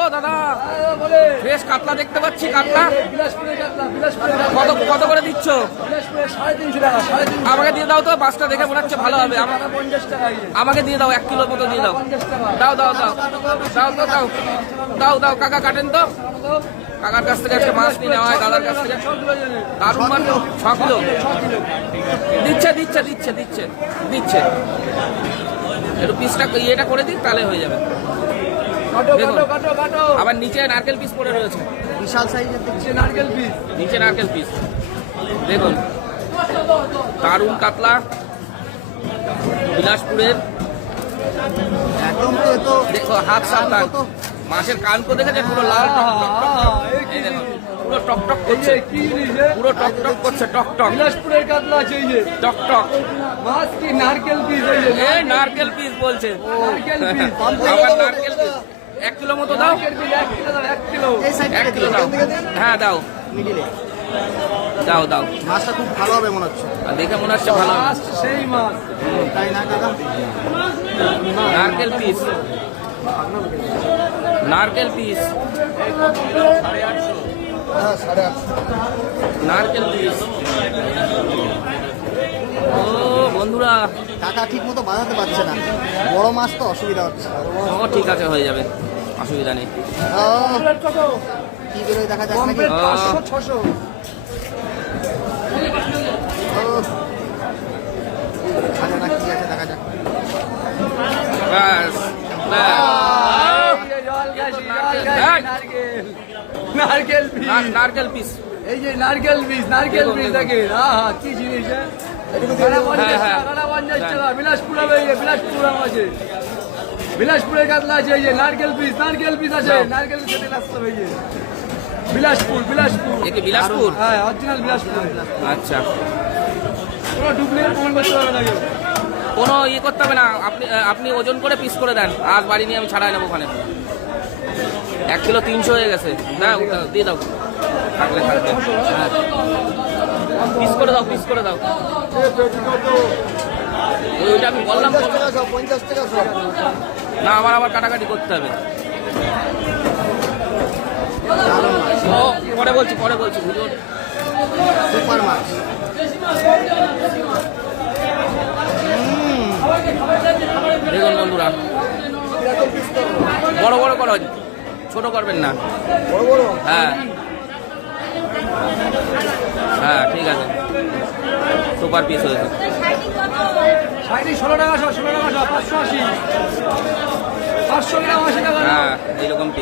ও দাদা, ফ্রেশ কাতলা দেখতে পাচ্ছি। কাতলা কত কত করে দিচ্ছ? 350 টাকা। আমাকে দিয়ে দাও তো, মাছটা দেখে মনে হচ্ছে ভালো হবে। আমাকে দিয়ে দাও, 1 কিলো মতো দিয়ে দাও। দাও দাও দাও দাও দাও দাও দাও দাও। কাকা কাটেন তো, কাকার কাছ থেকে একটা মাছ নিয়ে নেওয়া হয়, দাদার কাছ থেকে। দারুণ মাছ, 6 কিলো দিচ্ছে দিচ্ছে দিচ্ছে দিচ্ছে দিচ্ছে। একটু পিসটা ইয়েটা করে দিক, তাহলে হয়ে যাবে। আবার নিচে নারকেল পিস পড়ে রয়েছে, বিশাল সাইজের দেখছি নারকেল পিস। নিচে নারকেল পিস দেখুন, দারুণ কাতলা বিলাসপুরের। একদম তো তো দেখো হাত সাবধান, মাছের কানকো দেখেছে পুরো লাল টক টক টক টক। এই দেখুন পুরো টক টক করছে, কি জিনিস পুরো টক টক করছে, টক টক বিলাসপুরের কাতলা আছে এই যে টক টক। মাছ কি নারকেল পিস এই যে এই নারকেল পিস বলছে, নারকেল পিস। আবার নারকেল পিস। 1 কিলো মতো দাও, 1 কিলো দাও, 1 কিলো। 1 কিলো দাও। হ্যাঁ দাও মিডিলে দাও দাও। মাছটা খুব ভালো হবে মনে হচ্ছে। আর দেখে মনে হচ্ছে ভালো হবে। মাছ সেই মাছ, তাই না কাকা? নারকেল পিস, নারকেল পিস, হ্যাঁ 850। নারকেল পিস। ও বন্ধুরা, কাকা ঠিক মতো বাজাতে পারছে না, বড় মাছ তো অসুবিধা হচ্ছে। ও ঠিক আছে, হয়ে যাবে, অসুবিধা নেই। কি বেরোয় দেখা যাক নাকি। 500, 600। কি আছে দেখা যাক। ব্যাস ব্যাস। নারকেল পিস, নারকেল পিস। এই যে নারকেল পিস, নারকেল পিস দেখে কি জিনিস। বিলাসপুর আছে, বিলাসপুরের কাতলা আছে। এই যে নারকেল পিস, নারকেল পিস আছে, নারকেল পিস আসতে হবে। বিলাসপুর, বিলাসপুর, এ কি বিলাসপুর? হ্যাঁ অরিজিনাল বিলাসপুর। আচ্ছা, পুরো ডুপ্লিকেট প্রমাণ করতে হবে না কেউ। কোনো ইয়ে করতে হবে না, আপনি আপনি ওজন করে পিস করে দেন, আজ বাড়ি নিয়ে আমি ছাড়াই নেবো ওখানে। 1 কিলো 300 হয়ে গেছে। হ্যাঁ দিয়ে দাও, থাকলে থাকবে। হ্যাঁ পিস করে দাও, পিস করে দাও। ওইটা আমি বললাম তো। 50 টাকা সব। না, আবার কাটাকাটি করতে হবে। ও পরে বলছি, পরে বলছি। বুঝুন সুপার মাছ। দেখুন বন্ধুরা, বড় বড় করো, ছোট করবেন না। বড় বড়, হ্যাঁ হ্যাঁ ঠিক আছে, সুপার পিস হয়েছে। 16 টাকা সব, 16 টাকা সব, 580, 500 গ্রাম 80 টাকা। হ্যাঁ এইরকম পিস।